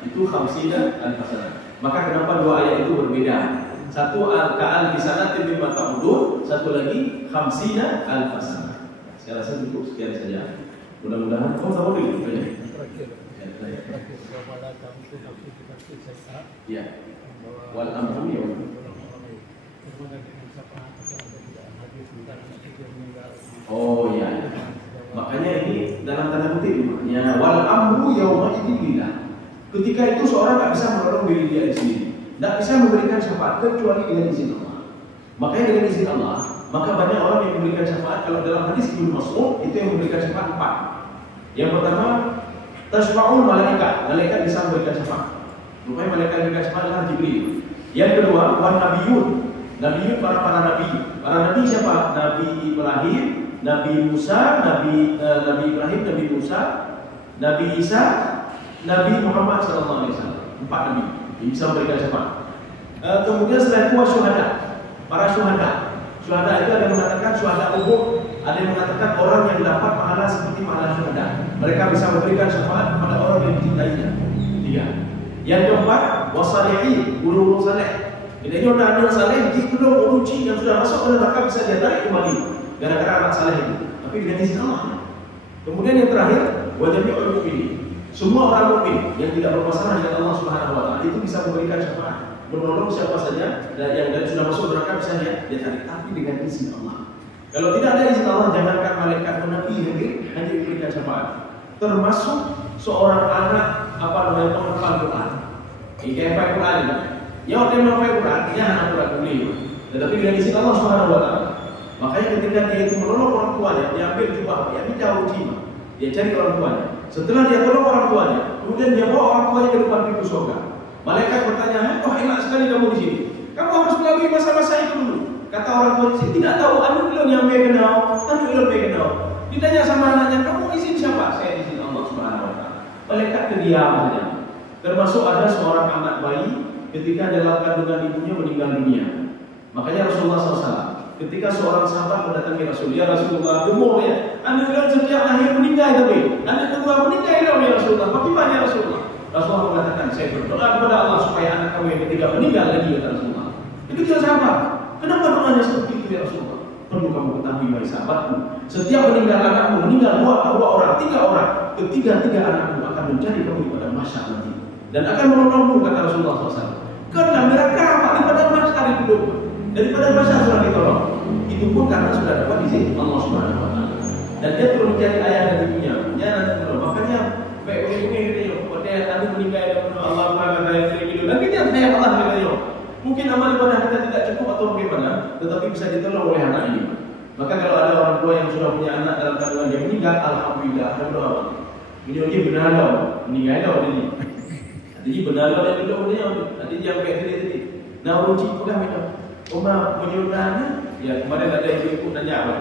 itu khamsina al-hasanah. Maka kenapa dua ayat itu berbeda? Satu al-ka'al bisanatin mimma ta'udun, satu lagi khamsina al-hasanah. Saya rasa cukup sekian saja. Mudah-mudahan tahu dulu banyak. Ya. Wal amru yaum. Oh ya. Makanya ini dalam tanda kutip ya wal amru yauma idzillah. Ketika itu seorang tidak bisa menolong diri dia sendiri, tidak bisa memberikan syafaat kecuali dengan izin Allah. Makanya dengan izin Allah, maka banyak orang yang memberikan syafaat. Kalau dalam hadis Ibnu Mas'ud itu yang memberikan syafaat 4. Yang pertama, tasma'ul malaikat bisa memberikan syafaat. Rupanya malaikat memberikan syafaat adalah Jibril. Yang kedua, wan nabiyun para nabi. Para nabi siapa? Nabi Ibrahim, Nabi Musa, Nabi Ibrahim, Nabi Musa, Nabi Isa, Nabi Muhammad SAW. 4 nabi yang bisa memberikan syafaat. Kemudian setelah itu syuhada. Para syuhada itu ada yang mengatakan syuhada umum, ada yang mengatakan orang yang dapat pahala seperti pahala syuhada. Mereka bisa memberikan syafaat kepada orang yang dicintainya. 3. Yang keempat, wasalihin, guru-guru saleh. Jadi orang anak saleh di kedua uruci yang sudah masuk ke neraka bisa dia tarik kembali gara-gara anak saleh itu. Tapi dengan izin Allah. Kemudian yang terakhir, wajibul mukminin. Semua orang mukmin yang tidak bermasalah dengan Allah Subhanahu Wa Taala itu bisa memberikan syafaat, menolong siapa saja dan yang sudah masuk neraka bisa dia tarik, tapi dengan izin Allah. Kalau tidak ada izin Allah, jangankan malaikat nabi hanya diberikan syafaat. Termasuk seorang anak penghafal Quran. Ini kayak Quran. Ya orang yang menghafal Quran, dia anak Quran beliau. tetapi dengan izin Allah Subhanahu wa taala. Makanya ketika dia itu menolong orang tuanya, dia ambil jubah, dia bicara cima, dia cari orang tuanya. Setelah dia tolong orang tuanya, kemudian dia bawa orang tuanya ke depan pintu surga. Malaikat bertanya, "Oh, enak sekali kamu di sini. Kamu harus melalui masa-masa itu dulu." Kata orang tua, "Saya tidak tahu, anu belum yang kenal, anu belum kenal." Ditanya sama anaknya, "Kamu izin siapa?" "Saya izin Allah Subhanahu wa taala." Malaikat terdiam saja. Termasuk ada seorang anak bayi ketika dalam kandungan ibunya meninggal dunia. Makanya Rasulullah SAW, ketika seorang sahabat mendatangi Rasul, "Ya Rasulullah, gemuk ya, anak kan sejak lahir meninggal tapi, anak kedua meninggal ya Rasulullah, bagaimana ya Rasulullah?" Rasulullah mengatakan, "Saya berdoa kepada Allah supaya anak kamu yang ketiga meninggal lagi ya Rasulullah." Itu dia sahabat. Kenapa doanya seperti itu ya Rasulullah? Perlu kamu ketahui wahai sahabatku, setiap meninggal anakmu, meninggal dua orang, tiga orang, ketiga anakmu akan mencari kamu di padang mahsyar nanti dan akan menolongmu, kata Rasulullah SAW. Karena mereka apa di padang mahsyar itu daripada mahsyar sudah ditolong. Itu pun karena sudah dapat izin Allah Subhanahu wa taala. Dan dia perlu mencari ayah dan ibunya. Makanya baik-baiknya gitu, pada tadi meninggal Allah Taala itu. Dan kita sayang Allah gitu. Mungkin amal ibadah kita tidak cukup atau bagaimana, tetapi bisa ditolong oleh anak ini. Maka kalau ada orang tua yang sudah punya anak dalam kandungan dia meninggal, alhamdulillah, ada doa. Ini benar dong, meninggal dong ini. Jadi benar dong yang dulu punya, nanti yang kayak tadi. Nah, uji pun minum. Oma menyunahnya, ya kemarin ada ibu nanya apa?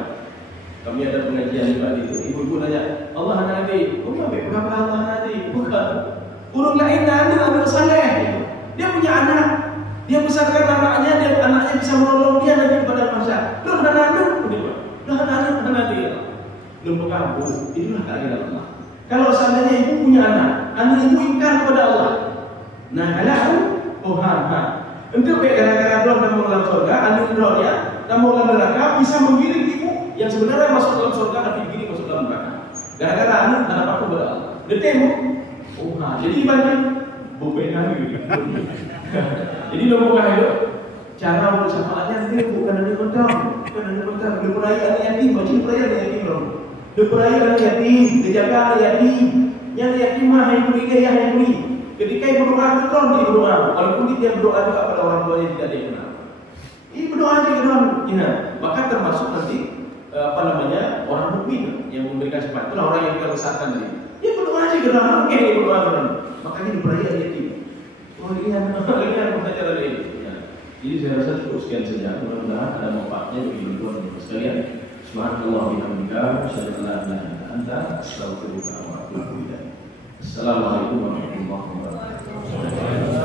Kami ada pengajian juga itu. Ibu nanya, Allah Nabi, Oma berapa Allah Nabi? Bukan. Urung lain anak saleh. Dia punya anak. Dia besarkan anaknya bisa menolong dia nanti pada masa. Loh, anak-anak, dia. Belum berkabung. Itulah keadilan Allah. Kalau seandainya ibu punya anak ibu ingkar kepada Allah. Nah, kalau untuk gara-gara doa dan dalam surga, anak doanya dan dalam neraka bisa menggiring ibu yang sebenarnya masuk dalam surga tapi digiring masuk dalam neraka. Gara-gara anak apa kepada Allah. Detemu. Jadi banyak bukannya gitu. Jadi lomba itu cara bersyafaatnya itu bukan dari mentang, diperai anak yatim, baca diperai anak yatim dong. Diperai anak yatim, dijaga anak yatim. Yang yatim mah yang beri dia yang beri. Ketika ibu berdoa itu kan dia berdoa, walaupun dia berdoa juga pada orang tuanya tidak dia kenal. Ini berdoa aja doang, ya. Maka termasuk nanti orang mukmin yang memberikan syafaat. Itulah orang yang kita besarkan tadi. Dia berdoa aja doang, berdoa doang. Makanya diperai anak yatim. Ini yang belajar dari ini. Jadi saya rasa cukup sekian saja. Mudah-mudahan ada manfaatnya bagi teman-teman sekalian. Subhanallah wa bihamdika, asyhadu an la ilaha illa anta, astaghfiruka wa atubu ilaik. Assalamualaikum warahmatullahi wabarakatuh.